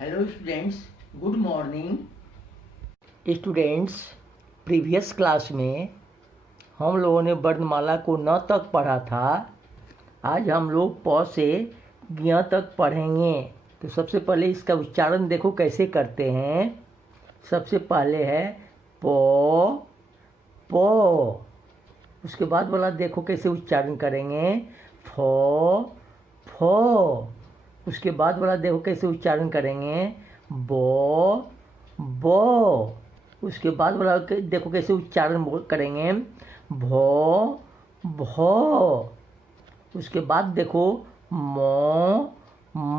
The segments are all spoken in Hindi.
Hello students, good morning. Students, previous class में हम लोगों ने वर्णमाला को न तक पढ़ा था। आज हम लोग प से ज्ञ तक पढ़ेंगे। तो सबसे पहले इसका उच्चारण देखो कैसे करते हैं। सबसे पहले है प, प। उसके बाद वाला देखो कैसे उच्चारण करेंगे, फ, फ। उसके बाद वाला देखो कैसे उच्चारण करेंगे, ब, ब। उसके बाद वाला देखो कैसे उच्चारण करेंगे, भ, भ। उसके बाद देखो म, म।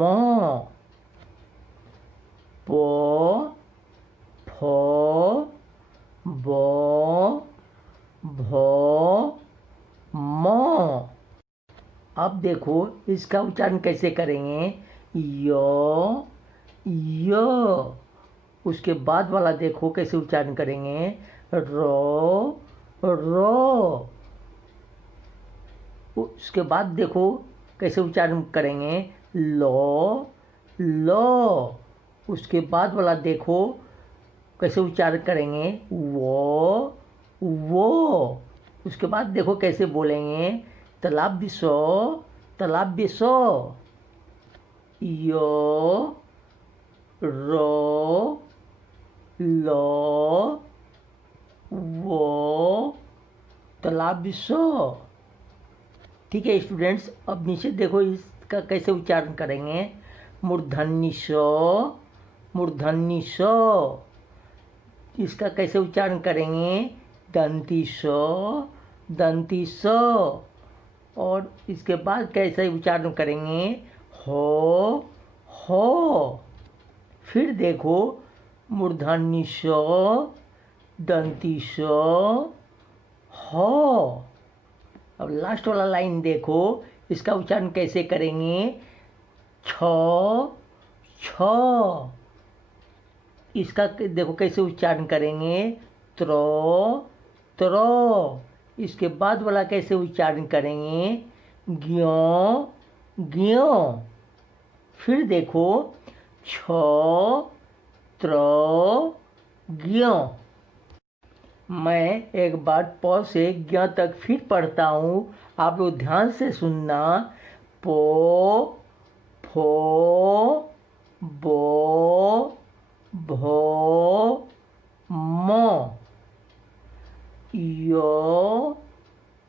प, फ, ब, भ, म। अब देखो इसका उच्चारण कैसे करेंगे, य, य। उसके बाद वाला देखो कैसे उच्चारण करेंगे, र, र। उसके बाद देखो कैसे उच्चारण करेंगे, ल, ल। उसके बाद वाला देखो कैसे उच्चारण करेंगे, वो, वो। उसके बाद देखो कैसे बोलेंगे, तालाब सो, तालाब सो। य, र, ल, वो, तालाब सो। ठीक है स्टूडेंट्स, अब नीचे देखो इसका कैसे उच्चारण करेंगे, मूर्धन्य स, मूर्धन्य स। इसका कैसे उच्चारण करेंगे, दंती स, दंती स। और इसके बाद कैसे उच्चारण करेंगे, हो, हो। फिर देखो मूर्धन्य स, दंती स, हो। अब लास्ट वाला लाइन देखो, इसका उच्चारण कैसे करेंगे, छ, छ। इसका देखो कैसे उच्चारण करेंगे, त्र, त्र। इसके बाद वाला कैसे उच्चारण करेंगे, ज्ञ, ज्ञ। फिर देखो छ, त्र, ज्ञ। मैं एक बार प से ज्ञ तक फिर पढ़ता हूँ, आप लोग ध्यान से सुनना। पो, फो, बो, भो, म। य,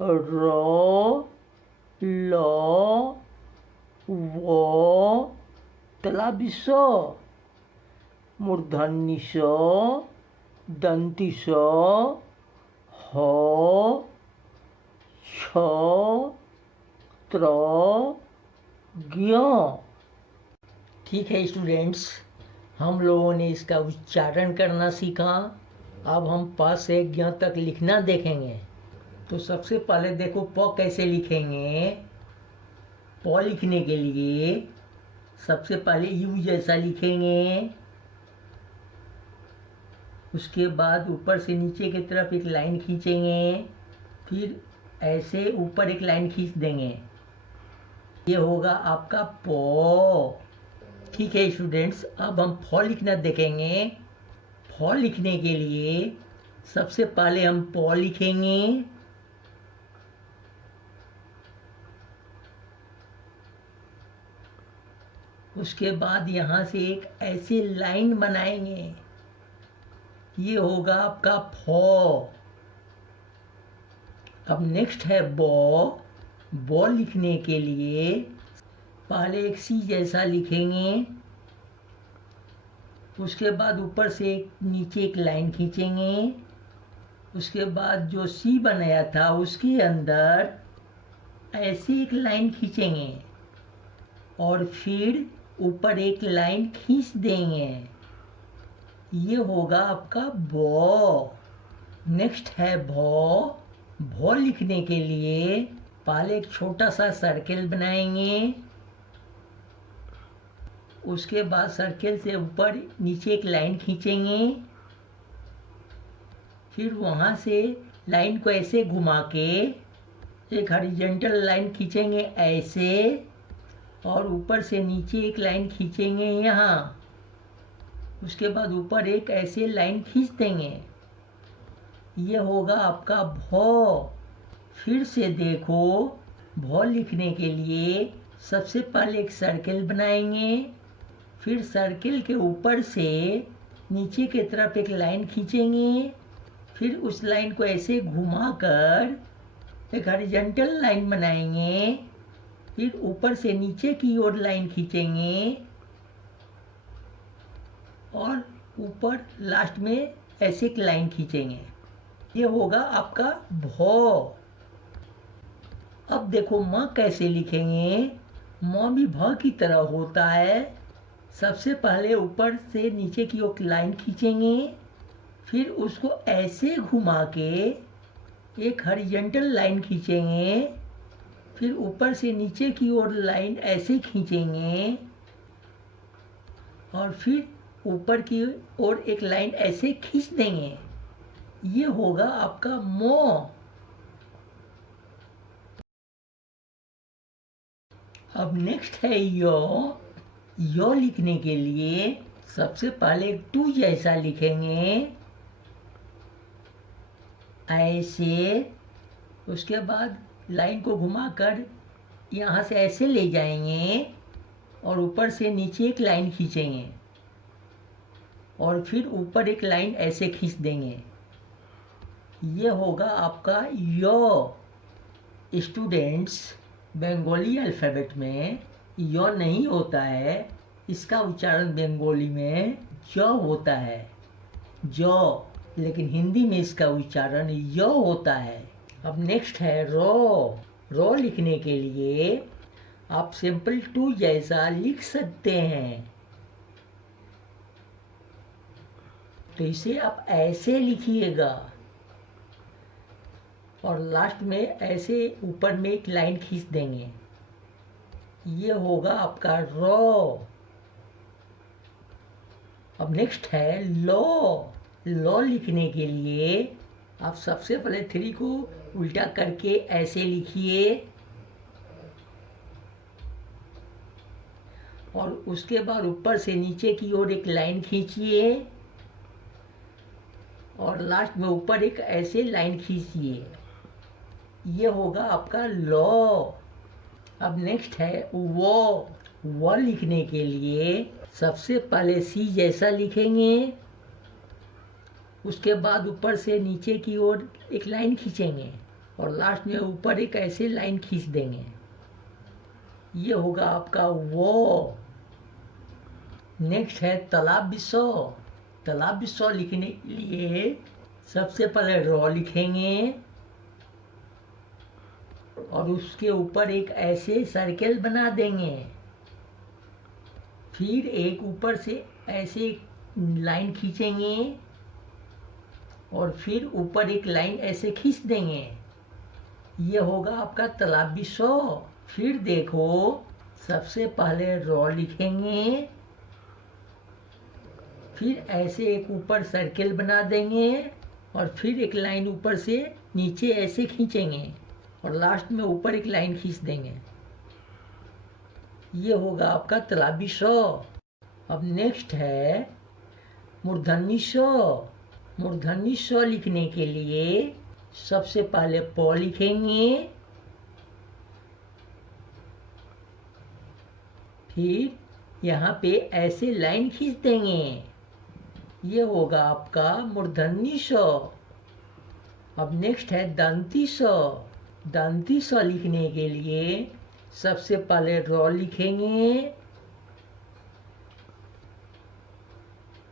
र, ल, वो, तालाब सो। मूर्धन्य स, दंती स, हो, छ, त्र, ज्ञ। ठीक है स्टूडेंट्स, हम लोगों ने इसका उच्चारण करना सीखा। अब हम प से ज्ञ तक लिखना देखेंगे। तो सबसे पहले देखो प कैसे लिखेंगे। प लिखने के लिए सबसे पहले यू जैसा लिखेंगे। उसके बाद ऊपर से नीचे की तरफ एक लाइन खींचेंगे, फिर ऐसे ऊपर एक लाइन खींच देंगे। ये होगा आपका प। ठीक है स्टूडेंट्स, अब हम फ लिखना देखेंगे। फ लिखने के लिए सबसे पहले हम प लिखेंगे। उसके बाद यहाँ से एक ऐसी लाइन बनाएंगे, ये होगा आपका फ। अब नेक्स्ट है ब। ब लिखने के लिए पहले एक सी जैसा लिखेंगे। उसके बाद ऊपर से नीचे एक लाइन खींचेंगे। उसके बाद जो सी बनाया था उसके अंदर ऐसे एक लाइन खींचेंगे और फिर ऊपर एक लाइन खींच देंगे। ये होगा आपका ब। नेक्स्ट है भ। भ लिखने के लिए पहले एक छोटा सा सर्किल बनाएंगे। उसके बाद सर्किल से ऊपर नीचे एक लाइन खींचेंगे। फिर वहाँ से लाइन को ऐसे घुमा के एक हॉरिजॉन्टल लाइन खींचेंगे ऐसे, और ऊपर से नीचे एक लाइन खींचेंगे यहाँ। उसके बाद ऊपर एक ऐसे लाइन खींच देंगे, ये होगा आपका भौ। फिर से देखो, भौ लिखने के लिए सबसे पहले एक सर्किल बनाएंगे, फिर सर्किल के ऊपर से नीचे की तरफ एक लाइन खींचेंगे, फिर उस लाइन को ऐसे घुमाकर एक हॉरिजॉन्टल लाइन बनाएंगे, फिर ऊपर से नीचे की ओर लाइन खींचेंगे और ऊपर लास्ट में ऐसे एक लाइन खींचेंगे, ये होगा आपका भौ। अब देखो म कैसे लिखेंगे। म भी भ की तरह होता है। सबसे पहले ऊपर से नीचे की ओर लाइन खींचेंगे, फिर उसको ऐसे घुमा के एक हॉरिजॉन्टल लाइन खींचेंगे, फिर ऊपर से नीचे की ओर लाइन ऐसे खींचेंगे और फिर ऊपर की ओर एक लाइन ऐसे खींच देंगे, ये होगा आपका मो। अब नेक्स्ट है यो लिखने के लिए सबसे पहले टू जैसा लिखेंगे ऐसे, उसके बाद लाइन को घुमाकर यहाँ से ऐसे ले जाएंगे और ऊपर से नीचे एक लाइन खींचेंगे और फिर ऊपर एक लाइन ऐसे खींच देंगे, ये होगा आपका यो। स्टूडेंट्स, बंगाली अल्फ़ाबेट में यो नहीं होता है, इसका उच्चारण बंगाली में जो होता है, जो, लेकिन हिंदी में इसका उच्चारण यो होता है। अब नेक्स्ट है रो लिखने के लिए आप सिंपल टू जैसा लिख सकते हैं, तो इसे आप ऐसे लिखिएगा और लास्ट में ऐसे ऊपर में एक लाइन खींच देंगे, ये होगा आपका रो। अब नेक्स्ट है लो लिखने के लिए आप सबसे पहले 3 को उल्टा करके ऐसे लिखिए और उसके बाद ऊपर से नीचे की ओर एक लाइन खींचिए और लास्ट में ऊपर एक ऐसे लाइन खींचिए, ये होगा आपका लो। अब नेक्स्ट है वो लिखने के लिए सबसे पहले सी जैसा लिखेंगे, उसके बाद ऊपर से नीचे की ओर एक लाइन खींचेंगे और लास्ट में ऊपर एक ऐसे लाइन खींच देंगे, ये होगा आपका वो। नेक्स्ट है तालाब बिसो लिखने के लिए सबसे पहले रो लिखेंगे और उसके ऊपर एक ऐसे सर्कल बना देंगे, फिर एक ऊपर से ऐसे लाइन खींचेंगे और फिर ऊपर एक लाइन ऐसे खींच देंगे, ये होगा आपका तालाब बिसो। फिर देखो, सबसे पहले रो लिखेंगे, फिर ऐसे एक ऊपर सर्कल बना देंगे और फिर एक लाइन ऊपर से नीचे ऐसे खींचेंगे और लास्ट में ऊपर एक लाइन खींच देंगे, ये होगा आपका तालाब बिसो। अब नेक्स्ट है मूर्धन्य शो लिखने के लिए सबसे पहले प लिखेंगे, फिर यहाँ पे ऐसे लाइन खींच देंगे, ये होगा आपका मूर्धन्य शो। अब नेक्स्ट है दंती शो लिखने के लिए सबसे पहले रो लिखेंगे,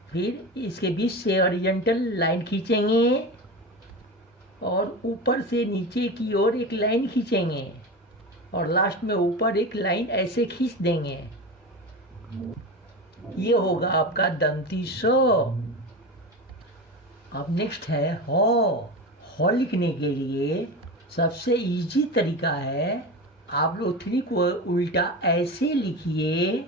फिर इसके बीच से हॉरिजॉन्टल लाइन खींचेंगे और ऊपर से नीचे की ओर एक लाइन खींचेंगे और लास्ट में ऊपर एक लाइन ऐसे खींच देंगे, ये होगा आपका दंती शो। अब नेक्स्ट है हो लिखने के लिए सबसे इजी तरीका है, आप लोग 3 को उल्टा ऐसे लिखिए,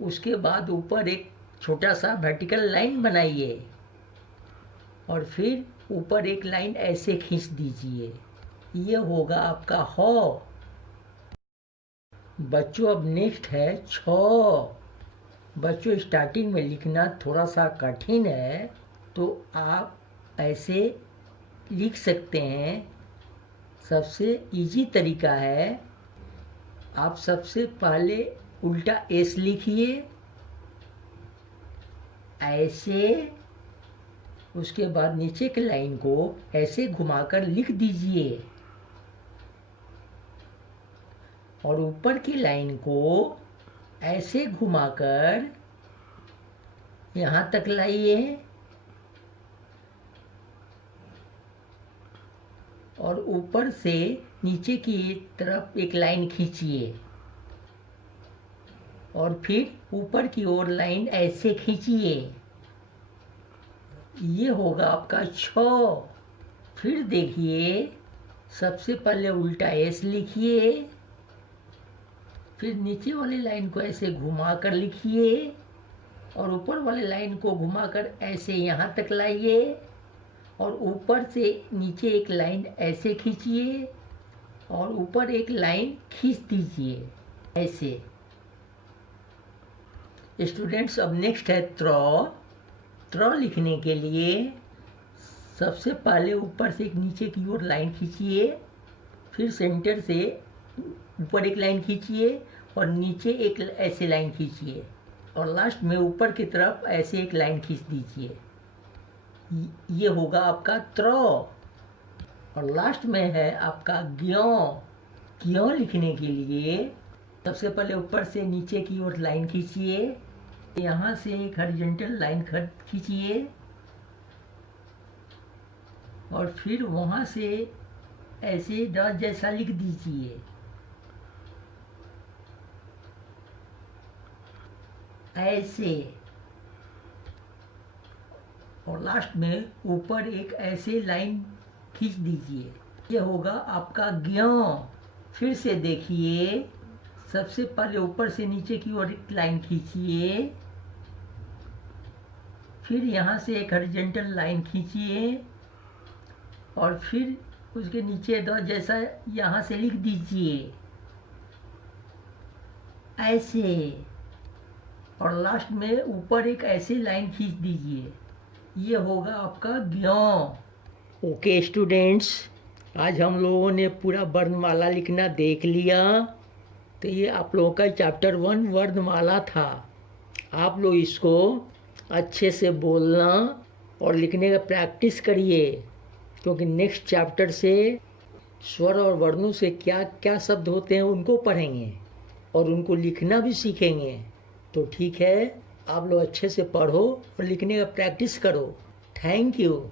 उसके बाद ऊपर एक छोटा सा वर्टिकल लाइन बनाइए और फिर ऊपर एक लाइन ऐसे खींच दीजिए, ये होगा आपका हो। बच्चों अब नेक्स्ट है छ। बच्चों स्टार्टिंग में लिखना थोड़ा सा कठिन है, तो आप ऐसे लिख सकते हैं। सबसे इजी तरीका है, आप सबसे पहले उल्टा एस लिखिए ऐसे, उसके बाद नीचे की लाइन को ऐसे घुमाकर लिख दीजिए और ऊपर की लाइन को ऐसे घुमाकर यहाँ तक लाइए और ऊपर से नीचे की तरफ एक लाइन खींचिए और फिर ऊपर की ओर लाइन ऐसे खींचिए। ये होगा आपका छ। फिर देखिए, सबसे पहले उल्टा एस लिखिए, फिर नीचे वाली लाइन को ऐसे घुमाकर लिखिए और ऊपर वाली लाइन को घुमाकर ऐसे यहाँ तक लाइए और ऊपर से नीचे एक लाइन ऐसे खींचिए और ऊपर एक लाइन खींच दीजिए ऐसे। स्टूडेंट्स, अब नेक्स्ट है त्र। त्र लिखने के लिए सबसे पहले ऊपर से एक नीचे की ओर लाइन खींचिए, फिर सेंटर से ऊपर एक लाइन खींचिए और नीचे एक ऐसे लाइन खींचिए और लास्ट में ऊपर की तरफ ऐसे एक लाइन खींच दीजिए। ये होगा आपका त्र। और लास्ट में है आपका ज्ञ। ज्ञ लिखने के लिए सबसे पहले ऊपर से नीचे की ओर लाइन खींचिए, यहाँ से एक हॉरिजॉन्टल लाइन खींचिए और फिर वहाँ से ऐसे डॉट जैसा लिख दीजिए ऐसे और लास्ट में ऊपर एक ऐसे लाइन खींच दीजिए। ये होगा आपका ज्ञ। फिर से देखिए, सबसे पहले ऊपर से नीचे की ओर एक लाइन खींचिए, फिर यहाँ से एक हॉरिजॉन्टल लाइन खींचिए और फिर उसके नीचे डॉट जैसा यहाँ से लिख दीजिए ऐसे और लास्ट में ऊपर एक ऐसे लाइन खींच दीजिए। ये होगा आपका ज्ञ। ओके स्टूडेंट्स, आज हम लोगों ने पूरा वर्णमाला लिखना देख लिया। तो ये आप लोगों का चैप्टर 1 वर्णमाला था। आप लोग इसको अच्छे से बोलना और लिखने का प्रैक्टिस करिए, क्योंकि नेक्स्ट चैप्टर से स्वर और वर्णों से क्या क्या शब्द होते हैं उनको पढ़ेंगे और उनको लिखना भी सीखेंगे। तो ठीक है, आप लोग अच्छे से पढ़ो और लिखने का प्रैक्टिस करो। Thank you.